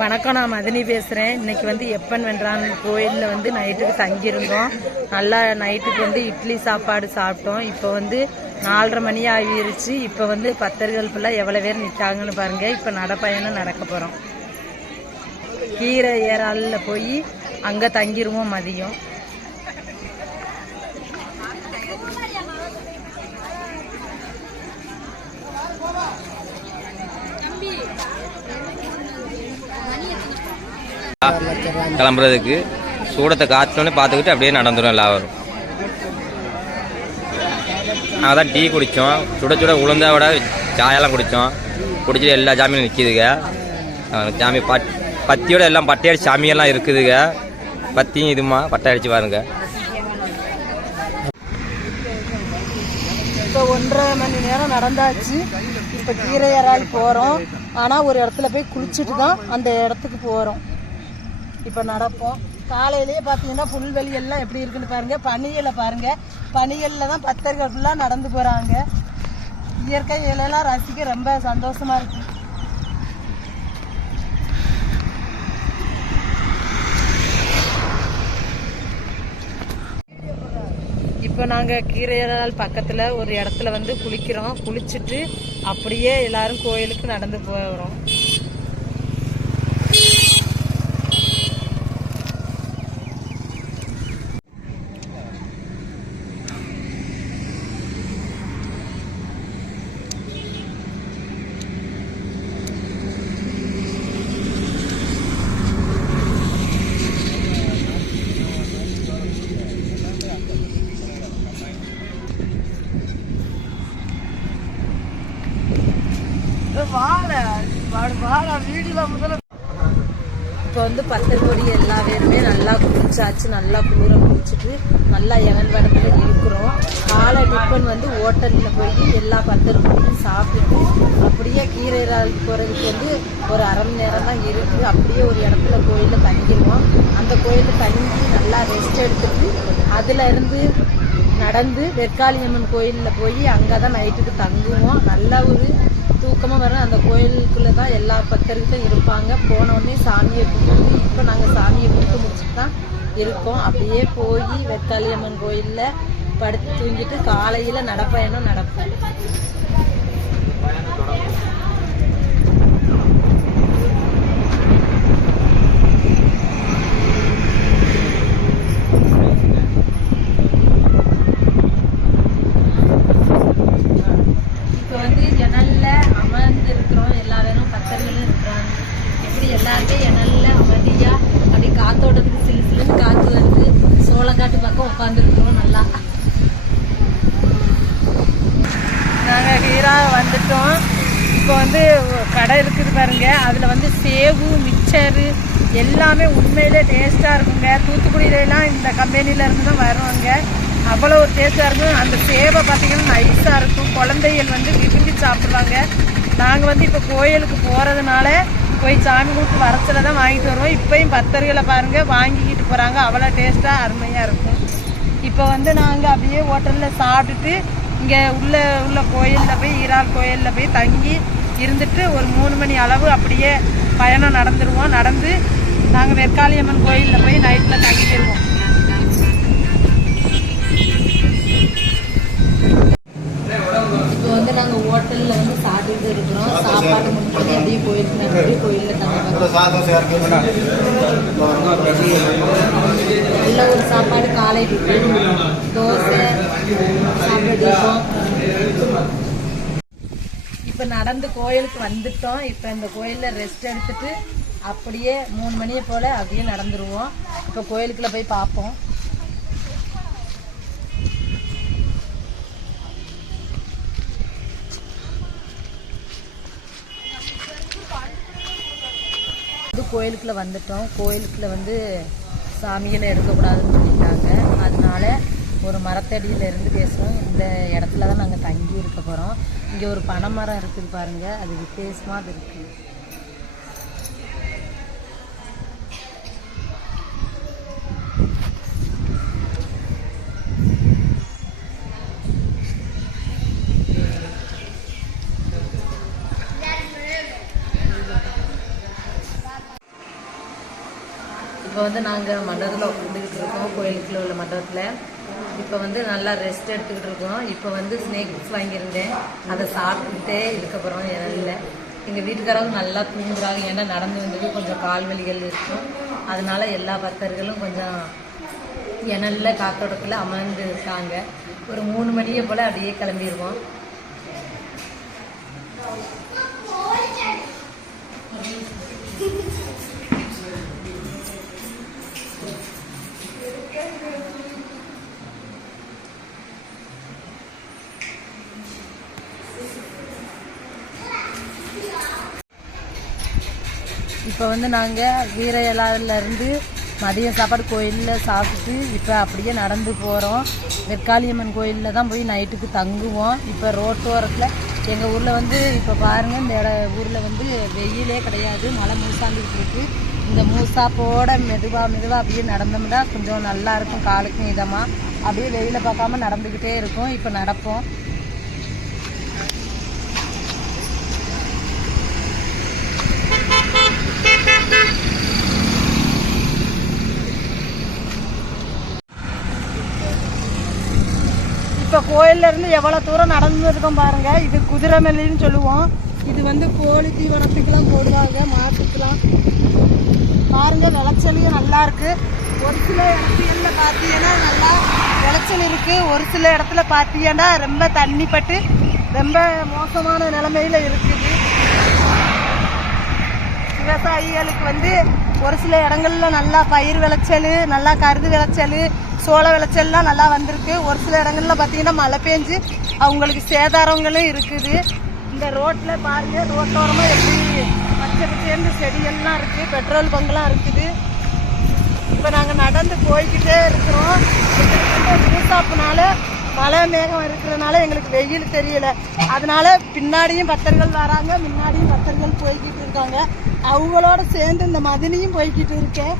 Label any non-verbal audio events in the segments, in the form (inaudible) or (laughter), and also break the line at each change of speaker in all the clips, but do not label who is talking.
வணக்கம் நான் மதினி பேசுகிறேன் இன்னைக்கு வந்து எப்பன் வென்றான் கோயிலில் வந்து நைட்டுக்கு தங்கியிருந்தோம். நல்லா நைட்டுக்கு வந்து இட்லி சாப்பாடு சாப்பிட்டோம். இப்போ வந்து நாலரை மணி ஆகிருச்சு. இப்போ வந்து பத்தர்கள் ஃபுல்லாக எவ்வளோ பேர் நிற்காங்கன்னு பாருங்கள் இப்போ நடைப்பயணம் நடக்க போகிறோம் கீரை ஏறாலில் போய் அங்கே தங்கிடுவோம் மதியம்.
கிளம்புறதுக்கு சூடத்தை காத்தோடனே பார்த்துக்கிட்டு அப்படியே நடந்துடும் எல்லாரும். நாங்கள் தான் டீ குடித்தோம் சுட சுட உளுந்தா விட சாயெல்லாம் குடித்தோம் குடிச்சிட்டு எல்லா சாமியும் நிற்கிதுங்க சாமி பட் பத்தியோட எல்லாம் பட்டையடி சாமியெல்லாம் இருக்குதுங்க பத்தியும் இதுமா பட்டை அடிச்சு பாருங்க.
இப்போ ஒன்றரை மணி நேரம் நடந்தாச்சு. இப்போ கீரை போகிறோம் ஆனால் ஒரு இடத்துல போய் குளிச்சுட்டு தான் அந்த இடத்துக்கு போகிறோம் இப்போ நடப்போம். காலையிலேயே பார்த்தீங்கன்னா புல்வெளி எல்லாம் எப்படி இருக்குன்னு பாருங்க. பனிகளை பாருங்க. பனிகளில் தான் பக்தர்கள் ஃபுல்லாக நடந்து போகிறாங்க இயற்கை இலையெல்லாம் ரசிக்க ரொம்ப சந்தோஷமா இருக்கு. இப்போ நாங்கள் கீரையால் பக்கத்தில் ஒரு இடத்துல வந்து குளிக்கிறோம். குளிச்சுட்டு அப்படியே எல்லாரும் கோயிலுக்கு நடந்து போகிறோம் இப்போ வந்து பத்தர் கொடி எல்லா பேருமே நல்லா குளிச்சாச்சு நல்லா குளிர குளிச்சுட்டு நல்லா எவன் வடத்துல இருக்கிறோம். காலை டிஃபன் வந்து ஹோட்டலில் போய் எல்லா பத்தர் கொடியும் சாப்பிட்டு அப்படியே கீரை போகிறதுக்கு வந்து ஒரு அரை மணி நேரம் தான் இருக்குது அப்படியே ஒரு இடத்துல கோயிலில் தங்கிடுவோம் அந்த கோயிலில் தங்கி நல்லா ரெஸ்ட் எடுத்துட்டு அதில் இருந்து நடந்து வெற்காளியம்மன் கோயிலில் போய் அங்கே தான் நைட்டுக்கு தங்குவோம். நல்ல ஒரு பக்கமாக வர அந்த கோயிலுக்குள்ளே தான் எல்லா பக்தர்களும் இருப்பாங்க. போனோடனே சாமியை கும்பிட்டு இப்போ நாங்கள் சாமியை கும்பிட்டு முடிச்சுட்டு தான் இருக்கோம். அப்படியே போய் வெற்காளியம்மன் கோயிலில் படுத்து தூங்கிட்டு காலையில் நடப்பயணம் நடப்போம் இப்போ வந்து ஜன்னல்ல அமர்ந்து இருக்கிறோம் எல்லா பேரும் பக்தர்களும் இருக்கிறாங்க எப்படி எல்லாருமே ஜன்னல்ல அமைதியா அப்படி காத்தோட்டத்துக்கு சிலு சிலுன்னு காத்து வந்து சோளக்காட்டு பக்கம் உட்காந்துருக்கிறோம் நல்லா நாங்கள் வந்துட்டோம். இப்போ வந்து கடை இருக்குது பாருங்க. அதில் வந்து சேவு மிக்சரு எல்லாமே உண்மையிலே டேஸ்ட்டாக இருக்குங்க. தூத்துக்குடியிலலாம் இந்த கம்பெனியிலேருந்து தான் வருவாங்க. அவ்வளோ ஒரு டேஸ்ட்டாக இருக்கும். அந்த சேவை பார்த்தீங்கன்னா நைஸாக இருக்கும். குழந்தைகள் வந்து விரும்பி சாப்பிடுவாங்க. நாங்கள் வந்து இப்போ கோயிலுக்கு போகிறதுனால போய் சாமி கும்பிட்டு வரச்சில தான் வாங்கிட்டு வருவோம். இப்போயும் பத்தர்களை பாருங்கள் வாங்கிக்கிட்டு போகிறாங்க அவ்வளோ டேஸ்ட்டாக அருமையாக இருக்கும். இப்போ வந்து நாங்கள் அப்படியே ஹோட்டலில் சாப்பிட்டுட்டு இங்கே உள்ள உள்ள கோயிலில் போய் ஈரால் கோயிலில் போய் தங்கி இருந்துட்டு ஒரு மூணு மணி அளவு அப்படியே பயணம் நடந்துருவோம். நடந்து நாங்கள் வெற்காளியம்மன் கோயிலில் போய் நைட்டில் தங்கிடுவோம் இப்போ வந்து நாங்கள் ஹோட்டலில் வந்து சாப்பிட்டுட்டு இருக்கிறோம். சாப்பாடு முடிஞ்சு அப்படியே கோயிலுக்கு நடந்து கோயிலில் தங்க நல்ல ஒரு சாப்பாடு காலை தோசை சாப்பிட்டு இப்போ நடந்து கோயிலுக்கு வந்துட்டோம். இப்போ இந்த கோயிலில் ரெஸ்ட் எடுத்துட்டு அப்படியே மூணு மணியை போல் அப்படியே நடந்துருவோம். இப்போ கோயிலுக்குள்ள போய் பார்ப்போம். வந்து கோயிலுக்குள்ள வந்துட்டோம். கோயிலுக்குள்ள வந்து சாமிகளை எடுக்கக்கூடாதுன்னு சொல்லிட்டாங்க. அதனால ஒரு மரத்தடியில் இருந்து பேசுகிறோம் இந்த இடத்துல தான் நாங்கள் தங்கி இருக்க போகிறோம் இங்கே ஒரு பனைமரம் இருக்குது பாருங்கள் அது வித்தியாசமாக அது இருக்குது இப்போ வந்து நாங்கள் மண்டபத்தில் உட்காந்துக்கிட்டு இருக்கோம். கோயிலுக்குள்ள உள்ள மண்டபத்தில். இப்போ வந்து நல்லா ரெஸ்ட் எடுத்துக்கிட்டு இருக்கோம். இப்போ வந்து ஸ்நேக்ஸ் வாங்கியிருந்தேன். அதை சாப்பிட்டுட்டே இதுக்கப்புறம் இல்லை. எங்கள் வீட்டுக்காரங்க நல்லா தூங்குறாங்க. ஏன்னா நடந்து வந்தது கொஞ்சம் கால் வலிகள் இருக்கும். அதனால எல்லா பக்தர்களும் கொஞ்சம் இணல்ல காத்தோட்டத்தில் அமர்ந்து இருக்காங்க. ஒரு மூணு மணியை போல் அப்படியே கிளம்பிடுவோம் (laughs) இப்போ வந்து நாங்கள் வீரையலாவிலேருந்து மதிய சாப்பாடு கோயிலில் சாப்பிட்டு இப்போ அப்படியே நடந்து போகிறோம் வெற்காளியம்மன் கோயிலில் தான் போய் நைட்டுக்கு தங்குவோம். இப்போ ரோட்டோரத்தில் எங்கள் ஊரில் வந்து இப்போ பாருங்கள் இந்த இட ஊரில் வந்து வெயிலே கிடையாது. மழை மூசாந்துக்கிட்டு இருக்கு. இந்த மூசாப்போட மெதுவாக மெதுவாக அப்படியே நடந்தோம்னா கொஞ்சம் நல்லா இருக்கும். காலுக்கும் இதமாக அப்படியே வெயிலை பார்க்காம நடந்துக்கிட்டே இருக்கும். இப்போ நடப்போம். இப்போ கோயில்ல இருந்து எவ்வளோ தூரம் நடந்து பாருங்கள் இது குதிரைமல்லின்னு சொல்லுவோம். இது வந்து கோழி தீவனத்துக்கெலாம் போடுவாங்க மாட்டுக்கெலாம் பாருங்கள் விளைச்சலையும் நல்லாயிருக்கு ஒரு சில இடத்துல பார்த்தீங்கன்னா நல்லா விளைச்சல் இருக்குது ஒரு சில இடத்துல பார்த்தீங்கன்னா ரொம்ப தண்ணி பட்டு ரொம்ப மோசமான நிலமையில் இருக்குது. விவசாயிகளுக்கு வந்து ஒரு சில இடங்கள்ல நல்லா பயிர் விளைச்சல் நல்லா கருது விளைச்சல் சோள விளைச்சல்லாம் நல்லா வந்திருக்கு. ஒரு சில இடங்கள்ல பார்த்தீங்கன்னா மழை பெஞ்சு அவங்களுக்கு சேதாரங்களும் இருக்குது. இந்த ரோட்டில் பாருங்க ரோட்டோரமாக எப்படி பச்சை சேர்ந்து செடிகள்லாம் இருக்குது பெட்ரோல் பங்கெல்லாம் இருக்குது. இப்போ நாங்கள் நடந்து போய்கிட்டே இருக்கிறோம். பூசாப்புனால மழை மேகம் இருக்கிறனால எங்களுக்கு வெயில் தெரியல. அதனால பின்னாடியும் பக்தர்கள் வராங்க முன்னாடியும் பக்தர்கள் போய்கிட்டு இருக்காங்க. அவங்களோட சேர்ந்து இந்த மதினியும் போய்கிட்டு இருக்கேன்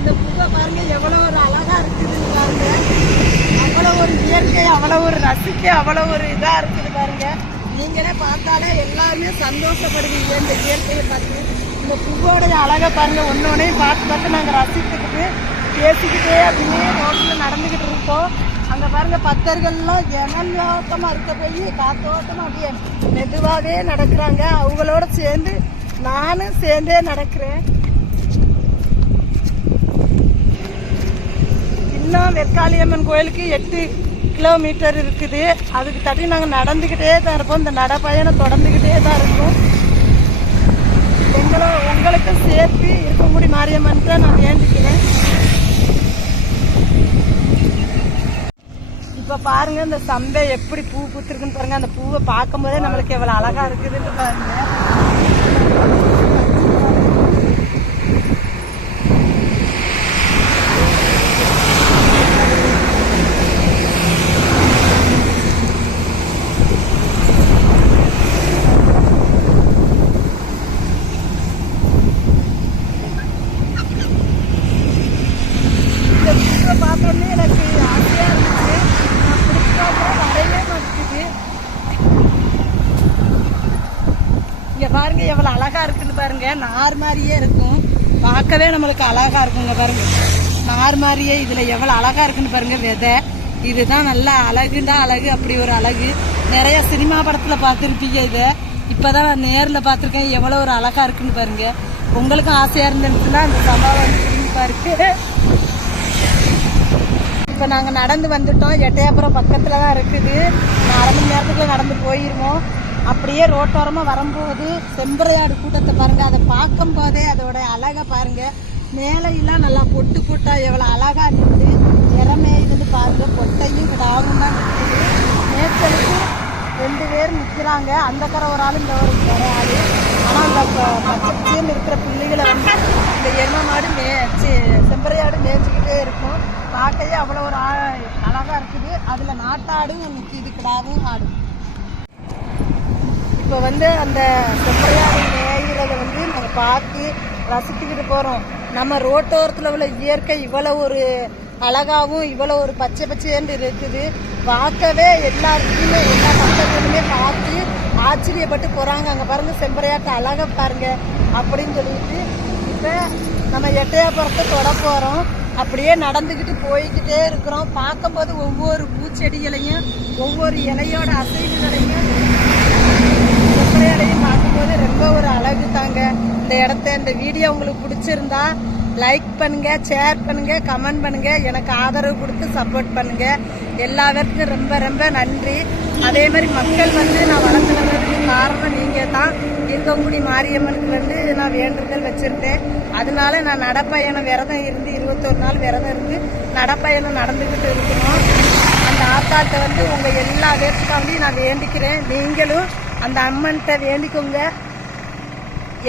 இந்த பூவை பாருங்க எவ்வளோ ஒரு அழகா இருக்குதுன்னு பாருங்க. அவ்வளோ ஒரு இயற்கை அவ்வளோ ஒரு ரசிக்க அவ்வளோ ஒரு இதா இருக்குது பாருங்க. நீங்களே பார்த்தாலே எல்லாருமே சந்தோஷப்படுவீங்க இந்த இயற்கையை பார்த்து. இந்த பூவோடைய அழகை பாருங்க. ஒன்று ஒன்றையும் பார்த்து பார்த்து நாங்கள் ரசித்துக்கிட்டு பேசிக்கிட்டே அப்படியே ரோட்டில் நடந்துக்கிட்டு இருக்கோம். அங்கே பாருங்க பக்தர்கள்லாம் ஜனல்லாட்டமாக இருக்க போய் காத்தோட்டமாக அப்படியே மெதுவாகவே நடக்கிறாங்க. அவங்களோட சேர்ந்து நானும் சேர்ந்தே நடக்கிறேன். இன்னும் வெற்காளியம்மன் கோயிலுக்கு எட்டு கிலோமீட்டர் இருக்குது. அதுக்கு தட்டி நாங்கள் நடந்துக்கிட்டே தான் இருப்போம் இந்த நடைப்பயணம் தொடர்ந்துக்கிட்டே தான் இருக்கும். எங்களோ உங்களுக்கும் சேர்த்து இருக்கங்குடி மாரியம்மன்ட்டு நான் வேண்டிக்கிறேன். இப்போ பாருங்கள் இந்த சந்தை எப்படி பூ பூத்திருக்குன்னு பாருங்கள் அந்த பூவை பார்க்கும்போதே நம்மளுக்கு எவ்வளோ அழகாக இருக்குதுன்னு பாருங்கள் இந்த பூவை பார்த்தோன்னே எனக்கு ஆசையா இருந்துச்சு நான் பிடிக்காம வரையவே மாட்டேங்குது இங்க பாருங்க எவ்வளவு அழகா இருக்குன்னு பாருங்க. நார் மாதிரியே இருக்கும். பார்க்கவே நம்மளுக்கு அழகா இருக்குங்க பாருங்க. நார் மாதிரியே இதுல எவ்வளவு அழகா இருக்குன்னு பாருங்க விதை. இதுதான் நல்லா அழகுண்டா அழகு அப்படி ஒரு அழகு. நிறைய சினிமா படத்துல பார்த்துருப்பீங்க இதை. இப்பதான் நான் நேர்ல பார்த்துருக்கேன் எவ்வளவு ஒரு அழகா இருக்குன்னு பாருங்க. உங்களுக்கும் ஆசையா இருந்துச்சுன்னா இந்த சம்பவம் வந்து பாருங்க. இப்போ நாங்கள் நடந்து வந்துட்டோம். எட்டையாப்புறம் பக்கத்தில் தான் இருக்குது. நான் அரை மணி நேரத்துக்குள்ளே நடந்து போயிருவோம். அப்படியே ரோட்டோரமாக வரும்போது செம்பரையாடு கூட்டத்தை பாருங்க. அதை பார்க்கும் போதே அதோட அழகை பாருங்க. மேலையெல்லாம் நல்லா பொட்டு பொட்டா எவ்வளோ அழகா நிற்குது இறமேயுதுன்னு பாருங்க. பொட்டையும் கிடாவும் தான் நிற்குது. மேய்ச்சலுக்கு ரெண்டு பேர் நிற்கிறாங்க. அந்த கரை ஒரு ஆள் இந்த ஒரு கரை ஆள். ஆனால் அந்த ப- இருக்கிற பிள்ளைகளை வந்து இந்த எருமை மாடு மே செம்பரையாடு மேய்ச்சிக்கிட்டே இருக்கும். பார்க்கையே அவ்வளோ ஒரு ஆ- இருக்குது. அதில் நாட்டாடும் நிற்கிது கிடாவும் ஆடும். இப்போ வந்து அந்த செம்பரையாடு மேய்கிறத வந்து நாங்கள் பார்த்து ரசித்துக்கிட்டு போகிறோம் நம்ம ரோட்டோரத்தில் உள்ள இயற்கை இவ்வளோ ஒரு அழகாவும் இவ்வளோ ஒரு பச்சை பச்சைன்னு இருக்குது. பார்க்கவே எல்லாருக்குமே எல்லா பக்கத்துலையுமே பார்த்து ஆச்சரியப்பட்டு போகிறாங்க அங்கே பாருங்க செம்பரையாட்டை அழகாக பாருங்க அப்படின்னு சொல்லிட்டு இப்போ நம்ம எட்டையாபுரத்தை தொட போகிறோம் அப்படியே நடந்துக்கிட்டு போய்கிட்டே இருக்கிறோம். பார்க்கும்போது ஒவ்வொரு பூச்செடிகளையும் ஒவ்வொரு இலையோட அசைவுகளையும் செம்பரையாடையும் பார்க்கும்போது ரொம்ப ஒரு அழகு தாங்க இந்த இடத்த இந்த வீடியோ உங்களுக்கு பிடிச்சிருந்தா லைக் பண்ணுங்க ஷேர் பண்ணுங்க கமெண்ட் பண்ணுங்க. எனக்கு ஆதரவு கொடுத்து சப்போர்ட் பண்ணுங்க. எல்லாருக்கும் ரொம்ப ரொம்ப நன்றி. அதே மாதிரி மக்கள் வந்து நான் வளர்த்து வந்ததுக்கு காரணம் நீங்க தான் இருக்கங்குடி மாரியம்மனுக்கு வந்து நான் வேண்டுதல் வச்சிருந்தேன். அதனால நான் நடப்பயணம் விரதம் இருந்து இருபத்தொரு நாள் விரதம் இருந்து நடப்பயணம் நடந்துக்கிட்டு இருக்கணும். அந்த ஆத்தாத்தை வந்து உங்க எல்லா பேர்த்துக்காண்டி நான் வேண்டிக்கிறேன். நீங்களும் அந்த அம்மன்கிட்ட வேண்டிக்கோங்க.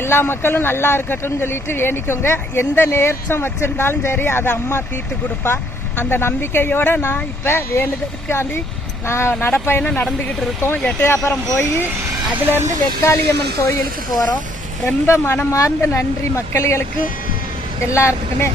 எல்லா மக்களும் நல்லா இருக்கட்டும்னு சொல்லிட்டு வேண்டிக்கோங்க. எந்த நேர்ச்சம் வச்சிருந்தாலும் சரி அதை அம்மா தீர்த்து கொடுப்பா. அந்த நம்பிக்கையோட நான் இப்போ வேண்டுதலுக்காண்டி நான் நடப்பயணம் நடந்துக்கிட்டு இருக்கோம். எட்டையாபுரம் போய் அதுலேருந்து வெக்காளியம்மன் கோயிலுக்கு போகிறோம் ரொம்ப மனமார்ந்த நன்றி மக்களுக்கு எல்லாத்துக்குமே